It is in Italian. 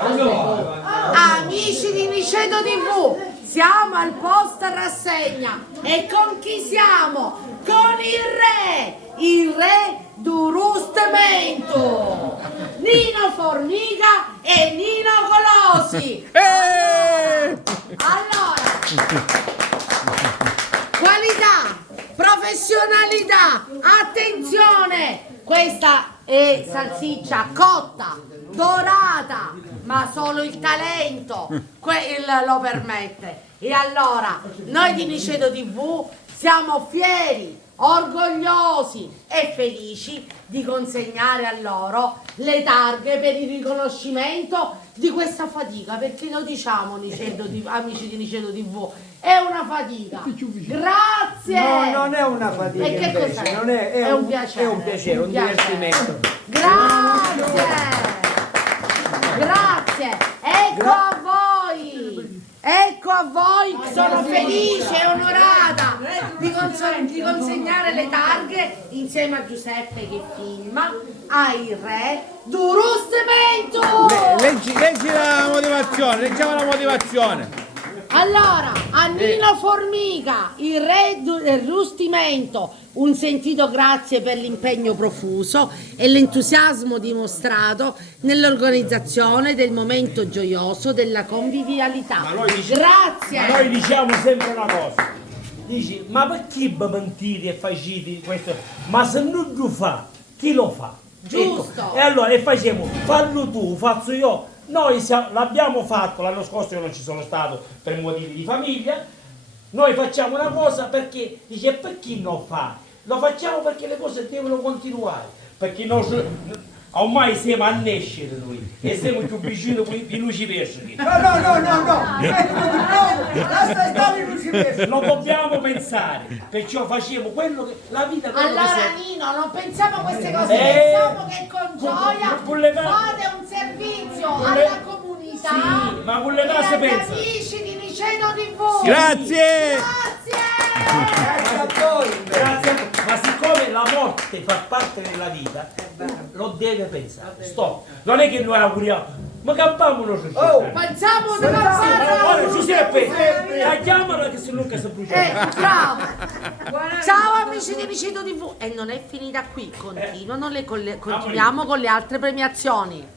Amici di Niceto TV, siamo al post rassegna e con chi siamo? Con il re d'Urustemento, Nino Formica e Nino Colosi. Allora, qualità, professionalità, attenzione, questa è salsiccia cotta, dorata, ma solo il talento lo permette. E allora, noi di Niceto TV siamo fieri, orgogliosi e felici di consegnare a loro le targhe per il riconoscimento di questa fatica, perché lo diciamo amici di Niceto TV, è una fatica. Grazie! No, non è una fatica, e che invece, cos'è? non è un piacere. È un piacere, un divertimento. Grazie! Grazie! Ecco a voi! Ecco a voi, sono felice e onorata di consegnare le targhe insieme a Giuseppe che filma ai re d'Urustemento! Leggi la motivazione, leggiamo la motivazione. Allora, a Nino Formica, il re del rustimento, un sentito grazie per l'impegno profuso e l'entusiasmo dimostrato nell'organizzazione del momento gioioso della convivialità. Grazie! Ma noi diciamo sempre una cosa. Dici, ma perché mentire e faciti questo? Ma se non lo fa, chi lo fa? Giusto! Ecco. E allora facciamo, fallo tu, faccio io. Noi l'abbiamo fatto l'anno scorso, io non ci sono stato per motivi di famiglia. Noi facciamo una cosa perché dice per chi non fa? Lo facciamo perché le cose devono continuare. Perché ormai siamo a nascere noi e siamo più vicini di luci pesci. No. Lascia stare i luciferi. Lo dobbiamo pensare, perciò facciamo quello che la vita quello Allora che Nino, non pensiamo a queste cose, pensiamo che con gioia con le fate un servizio alla comunità. Sì, ma con le case e agli pensa. amici di Niceto TV. Grazie! Grazie! Grazie a voi. Grazie, ma siccome la morte fa parte della vita, lo deve pensare. Stop. Non è che noi auguriamo, ma campiamo noi. Pensiamo di non farlo. Ora Giuseppe, tagliamola che se non si brucia. Bravo! Ciao amici di Niceto TV! E non è finita qui, continuiamo con le altre premiazioni.